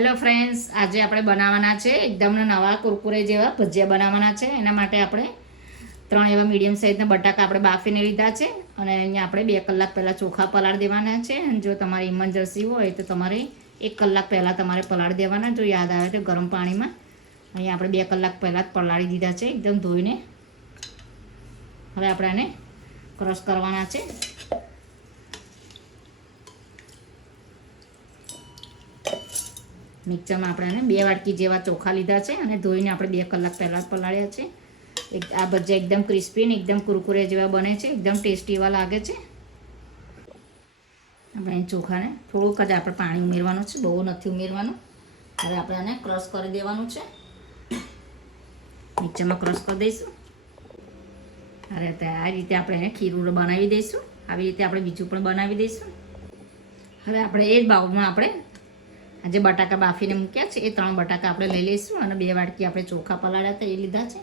Hello friends, આજે આપણે બનાવવાના છે એકદમ નવા કુરકુરે જેવા ભજીયા બનાવવાના છે. એના માટે આપણે 3 એવા મીડિયમ સાઇઝના બટાકા આપણે બાફીને લીધા છે અને અહીંયા આપણે 2 કલાક પહેલાં ચોખા પલાળી દેવાના છે. અને જો તમારી ઇમરજન્સી હોય તો તમારે 1 કલાક પહેલાં તમારે પલાળી દેવાના, જો યાદ આવે તો ગરમ પાણીમાં. અહીંયા આપણે 2 કલાક પહેલાં જ પલાળી દીધા છે એકદમ ધોઈને. હવે આપણે આને ક્રશ કરવાના છે. મિક્સરમાં આપણે આને 2 વાટકી જેવા ચોખા લીધા છે અને ધોઈને આપણે 2 કલાક પહેલાં પલાળ્યા છે. આ ભજીયા એકદમ ક્રિસ્પી ને એકદમ કુરકુરે જેવા બને છે, એકદમ ટેસ્ટી એવા લાગે છે. આપણે ચોખાને થોડુંક જ આપણે પાણી ઉમેરવાનું છે, બહુ નથી ઉમેરવાનું. હવે આપણે આને ક્રશ કરી દેવાનું છે, મિક્સરમાં ક્રશ કરી દઈશું. અરે આ રીતે આપણે એને ખીરું બનાવી દઈશું. આવી રીતે આપણે બીજું પણ બનાવી દઈશું. હવે આપણે એ જ બાઉલમાં આપણે આજે બટાકા બાફીને મૂક્યા છે એ 3 બટાકા આપણે લઈ લઈશું અને 2 વાટકી આપણે ચોખા પલાળ્યા હતા એ લીધા છે.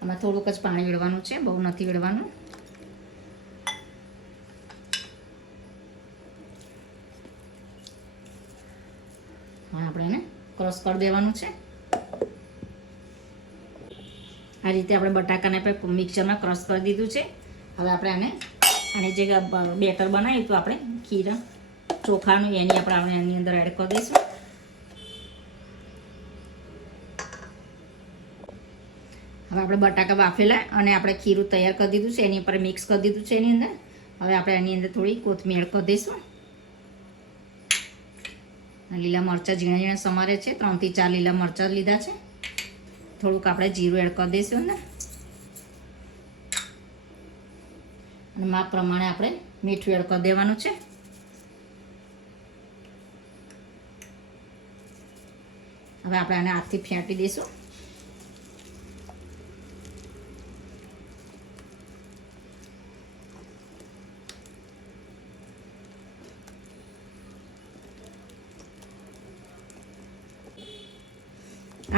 આમાં થોડુંક જ પાણી વેડવાનું છે, બહુ નથી વેડવાનું. હવે આપણે એને ક્રશ કરી દેવાનું છે. આ રીતે આપણે બટાકાને આપણે મિક્સરમાં ક્રશ કરી દીધું છે. હવે આપણે આને જે બેટર બનાવ્યું હતું આપણે ખીરા ચોખાનું એની આપણે એની અંદર એડ કરી દઈશું. હવે આપણે બટાકા બાફેલા અને આપણે ખીરું તૈયાર કરી દીધું છે, એની ઉપર મિક્સ કરી દીધું છે એની અંદર. હવે આપણે એની અંદર થોડી કોથમીર એડ કરી દઈશું. લીલા મરચાં ઝીણા ઝીણા સમારે છે, 3 થી 4 લીલા મરચાં લીધા છે. થોડુંક આપણે જીરું એડ કરી દઈશું અંદર અને માપ પ્રમાણે આપણે મીઠું એડ કરી દેવાનું છે. હવે આપણે આને હાથથી ફેંટી દઈશું.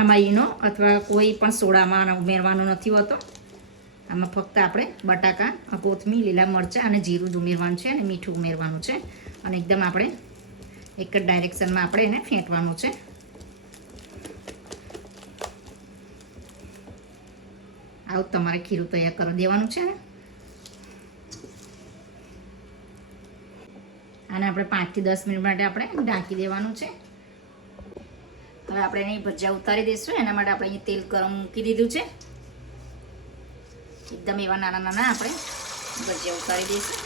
આમાં ઈનો અથવા કોઈ પણ સોડામાં ઉમેરવાનો નથી હોતો. આમાં ફક્ત આપણે બટાકા, કોથમીર, લીલા મરચાં અને જીરું જ ઉમેરવાનું છે અને મીઠું ઉમેરવાનું છે. અને એકદમ આપણે એક જ ડાયરેક્શનમાં આપણે એને ફેંટવાનું છે. આવું તમારે ખીરું તૈયાર કરી દેવાનું છે ને. આને આપણે 5 થી 10 મિનિટ માટે આપણે ઢાંકી દેવાનું છે. હવે આપણે એને ભજીયા ઉતારી દઈશું. એના માટે આપણે અહીં તેલ ગરમ મૂકી દીધું છે. એકદમ એવા નાના નાના આપણે ભજીયા ઉતારી દઈશું.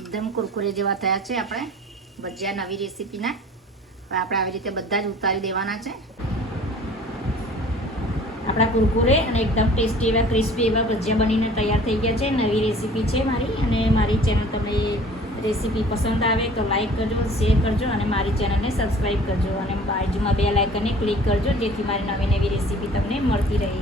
એકદમ કુરકુરે જેવા થયા છે આપણે ભજીયા નવી રેસીપીના. હવે આપણે આવી રીતે બધા જ ઉતારી દેવાના છે. આપણા કુરકુરે અને એકદમ ટેસ્ટી એવા ક્રિસ્પી એવા ભજીયા બનીને તૈયાર થઈ ગયા છે. નવી રેસીપી છે મારી અને મારી ચેનલ તમને રેસીપી પસંદ આવે તો લાઈક કરજો, શેર કરજો અને મારી ચેનલને સબસ્ક્રાઈબ કરજો અને બાજુમાં બેલ આઇકનને ક્લિક કરજો જેથી મારી નવી નવી રેસીપી તમને મળતી રહે.